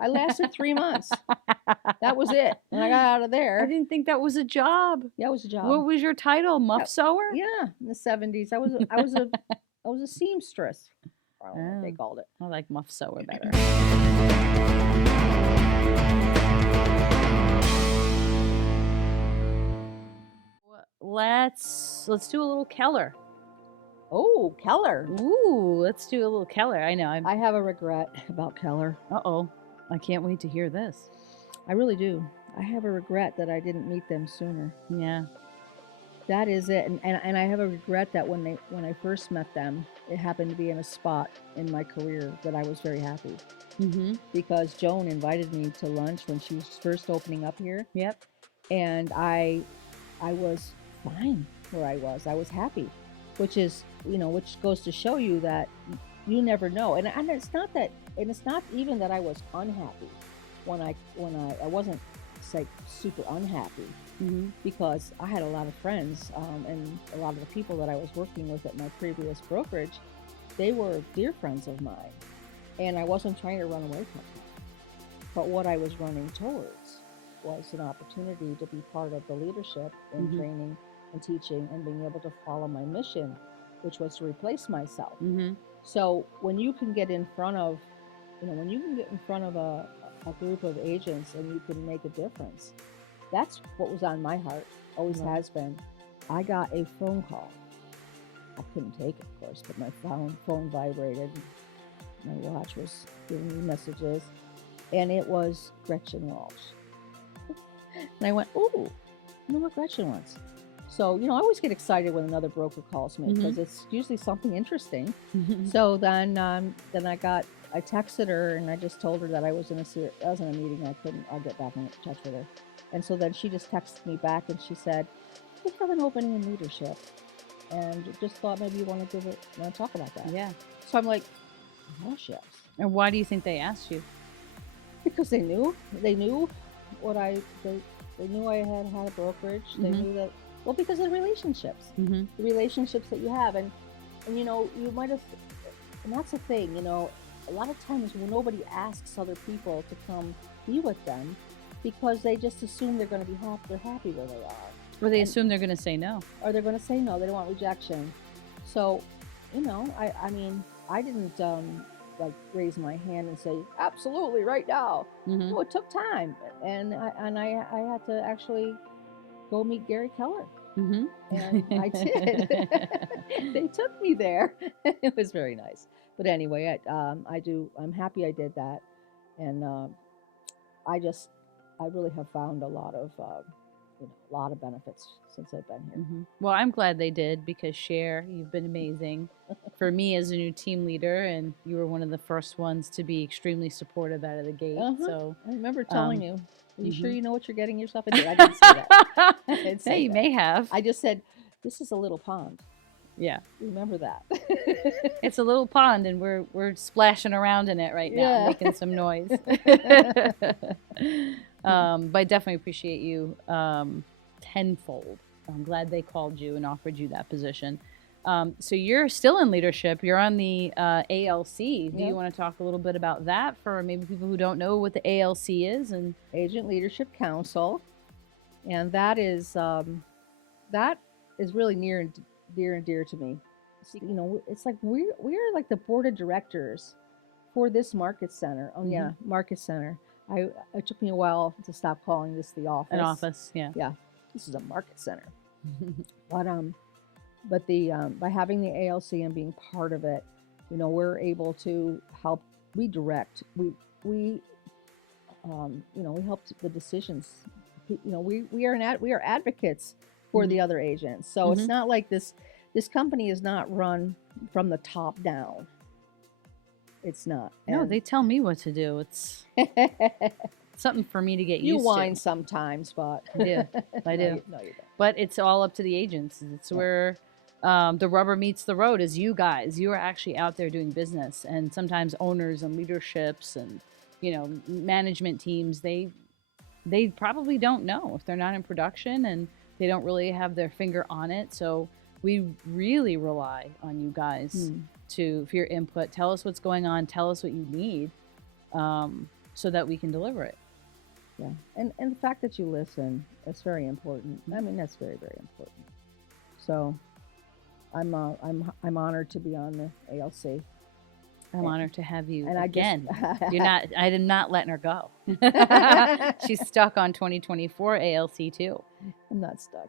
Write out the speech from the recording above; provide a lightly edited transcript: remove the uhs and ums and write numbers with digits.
I lasted 3 months. That was it. And I got out of I there. didn't think that was a job. Yeah, it was a job. What was your title? Muff sewer? Yeah, in the 70s. I was a seamstress. I don't know what they called it. I like muff sewer better. Let's do a little Keller. Oh, Keller. Ooh, let's do a little Keller. I know. I have a regret about Keller. Uh-oh. I can't wait to hear this. I really do. I have a regret that I didn't meet them sooner. Yeah. That is it. And I have a regret that when I first met them, it happened to be in a spot in my career that I was very happy. Mm-hmm. Because Joan invited me to lunch when she was first opening up here. Yep. And I was fine where I was. I was happy, which goes to show you that you never know. And it's not even that I was unhappy when I wasn't like super unhappy. Mm-hmm. Because I had a lot of friends, and a lot of the people that I was working with at my previous brokerage, they were dear friends of mine, and I wasn't trying to run away from them. But what I was running towards was an opportunity to be part of the leadership and training and teaching and being able to follow my mission, which was to replace myself. Mm-hmm. So when you can get in front of, a group of agents and you can make a difference, that's what was on my heart, always has been. I got a phone call. I couldn't take it, of course, but my phone vibrated. My watch was giving me messages, and it was Gretchen Walsh. And I went, ooh, you know what Gretchen wants? So, I always get excited when another broker calls me because it's usually something interesting. So then I texted her and I just told her that I was in a meeting. I'll get back in touch with her. And so then she just texted me back and she said, we have an opening in leadership and just thought maybe you want to talk about that. Yeah. So I'm like, gosh, yes. And why do you think they asked you? Because they knew they knew I had a brokerage. They knew that, because of the relationships, the relationships that you have. And you might have, and that's the thing, a lot of times when nobody asks other people to come be with them, because they just assume they're going to be happy where they are. Or they assume they're going to say no. Or they're going to say no. They don't want rejection. So, I didn't raise my hand and say, absolutely, right now. No, it took time. And I had to actually go meet Gary Keller. And I did. They took me there. It was very nice. But anyway, I'm happy I did that. And I really have found a lot of benefits since I've been here. Well, I'm glad they did because Cher, you've been amazing for me as a new team leader, and you were one of the first ones to be extremely supportive out of the gate. So I remember telling you, are you sure you know what you're getting yourself into? I didn't say that. I didn't say you that. may have. I just said, this is a little pond. Yeah. Remember that. It's a little pond and we're splashing around in it right now, making some noise. But I definitely appreciate you tenfold. I'm glad they called you and offered you that position. So you're still in leadership. You're on the ALC. Do you want to talk a little bit about that for maybe people who don't know what the ALC is? And Agent Leadership Council. And that is really near and dear to me. It's like we're like the board of directors for this market center. Oh yeah, market center. It took me a while to stop calling this the office. An office, yeah. Yeah, this is a market center. But by having the ALC and being part of it, we're able to help. We direct. We help the decisions. We are advocates for the other agents. So it's not like this company is not run from the top down. It's not. No, they tell me what to do. It's something for me to get used to. You whine sometimes, but I do. No, you don't. But it's all up to the agents. It's where the rubber meets the road is you guys. You are actually out there doing business, and sometimes owners and leaderships and management teams, they probably don't know if they're not in production and they don't really have their finger on it. So we really rely on you guys for your input. Tell us what's going on. Tell us what you need. so that we can deliver it. Yeah, and the fact that you listen, that's very important. I mean, that's very, very important. So, I'm honored to be on the ALC. I'm honored to have you And again. I I'm not letting her go. She's stuck on 2024 ALC too. I'm not stuck.